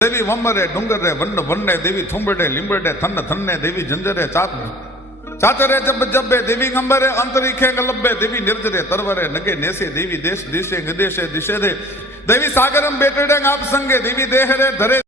દેવી વમરે ડુંગરે વન્ન વન્ને દેવી થુંબડે લીંબડે થન્ન થન્ને દેવી જંજરે ચાચરે જબ જબ્બે દેવી ગંબરે અંતરીખે ગલબ્બે દેવી નિર્જરે તરવરે નગે નેસે દેવી દેશ દિશે ગદેશે દિશે દે દેવી સાગરમ બેટડે આપ સંગે દેવી દેહરે ધરે